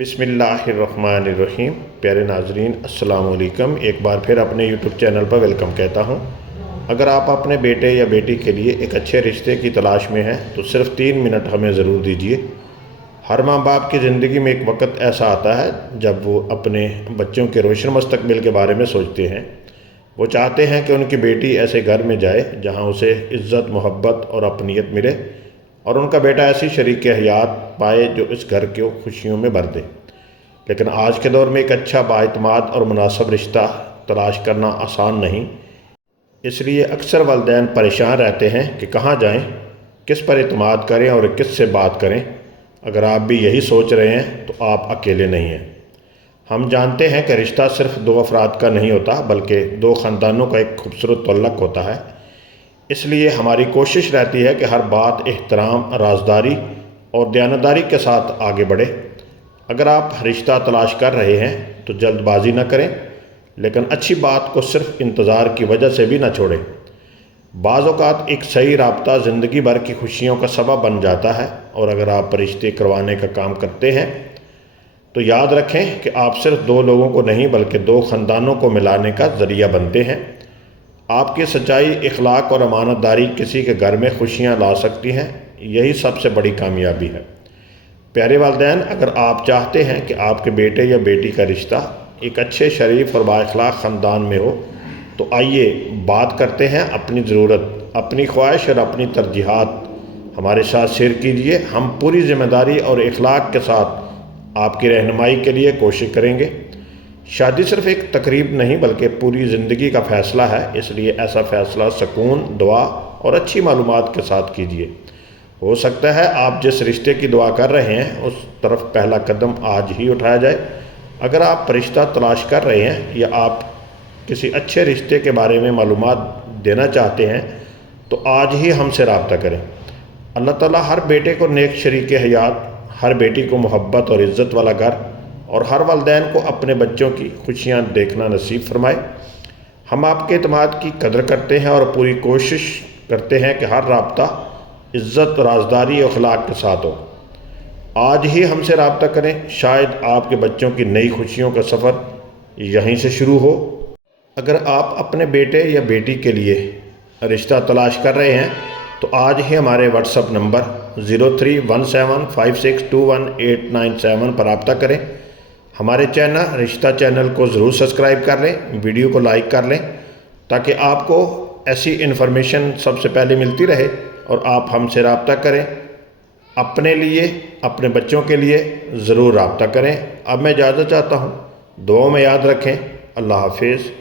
बिस्मिल्लाहिर्रहमानिर्रहीम। प्यारे नाजरीन, अस्सलाम वालेकुम। एक बार फिर अपने यूट्यूब चैनल पर वेलकम कहता हूँ। अगर आप अपने बेटे या बेटी के लिए एक अच्छे रिश्ते की तलाश में हैं तो सिर्फ़ 3 मिनट हमें ज़रूर दीजिए। हर माँ बाप की ज़िंदगी में एक वक्त ऐसा आता है जब वो अपने बच्चों के रोशन मुस्तकबिल के बारे में सोचते हैं। वो चाहते हैं कि उनकी बेटी ऐसे घर में जाए जहाँ उसे इज़्ज़त, मोहब्बत और अपनियत मिले, और उनका बेटा ऐसी शरीक हयात पाए जो इस घर को खुशियों में भर दे। लेकिन आज के दौर में एक अच्छा, बाइतमाद और मुनासिब रिश्ता तलाश करना आसान नहीं। इसलिए अक्सर वालिदैन परेशान रहते हैं कि कहाँ जाएं, किस पर इत्मीनान करें और किस से बात करें। अगर आप भी यही सोच रहे हैं तो आप अकेले नहीं हैं। हम जानते हैं कि रिश्ता सिर्फ 2 अफराद का नहीं होता, बल्कि 2 ख़ानदानों का एक खूबसूरत तल्लुक़ होता है। इसलिए हमारी कोशिश रहती है कि हर बात एहतराम, राज़दारी और दयानतदारी के साथ आगे बढ़े। अगर आप रिश्ता तलाश कर रहे हैं तो जल्दबाजी न करें, लेकिन अच्छी बात को सिर्फ इंतज़ार की वजह से भी न छोड़ें। बाज़ औक़ात एक सही राब्ता ज़िंदगी भर की खुशियों का सबब बन जाता है, और अगर आप रिश्ते करवाने का काम करते हैं तो याद रखें कि आप सिर्फ 2 लोगों को नहीं बल्कि 2 ख़ानदानों को मिलाने का ज़रिया बनते हैं। आपकी सच्चाई, इखलाक और अमानतदारी किसी के घर में खुशियाँ ला सकती हैं। यही सबसे बड़ी कामयाबी है। प्यारे वालिदैन, अगर आप चाहते हैं कि आपके बेटे या बेटी का रिश्ता एक अच्छे, शरीफ और बाअखलाक ख़ानदान में हो, तो आइए बात करते हैं। अपनी ज़रूरत, अपनी ख्वाहिश और अपनी तरजीहात हमारे साथ शेयर कीजिए। हम पूरी ज़िम्मेदारी और इखलाक के साथ आपकी रहनुमाई के लिए कोशिश करेंगे। शादी सिर्फ एक तकरीब नहीं बल्कि पूरी ज़िंदगी का फ़ैसला है, इसलिए ऐसा फ़ैसला सुकून, दुआ और अच्छी मालूमात के साथ कीजिए। हो सकता है आप जिस रिश्ते की दुआ कर रहे हैं उस तरफ पहला कदम आज ही उठाया जाए। अगर आप रिश्ता तलाश कर रहे हैं या आप किसी अच्छे रिश्ते के बारे में मालूमात देना चाहते हैं तो आज ही हमसे रब्ता करें। अल्लाह ताला हर बेटे को नेक शरीक हयात, हर बेटी को मोहब्बत और इज़्ज़त वाला घर, और हर वालिदैन को अपने बच्चों की खुशियाँ देखना नसीब फरमाए। हम आपके इत्मीनान की कदर करते हैं और पूरी कोशिश करते हैं कि हर राब्ता इज़्ज़त, राज़दारी और अखलाक के साथ हो। आज ही हमसे रब्ता करें, शायद आपके बच्चों की नई खुशियों का सफ़र यहीं से शुरू हो। अगर आप अपने बेटे या बेटी के लिए रिश्ता तलाश कर रहे हैं तो आज ही हमारे व्हाट्सएप नंबर 031756219897 पर रब्ता करें। हमारे रिश्ता चैनल को ज़रूर सब्सक्राइब कर लें, वीडियो को लाइक कर लें, ताकि आपको ऐसी इन्फॉर्मेशन सबसे पहले मिलती रहे और आप हमसे रब्ता करें। अपने लिए, अपने बच्चों के लिए ज़रूर रब्ता करें। अब मैं इजाज़त चाहता हूँ। दुआओं में याद रखें। अल्लाह हाफिज़।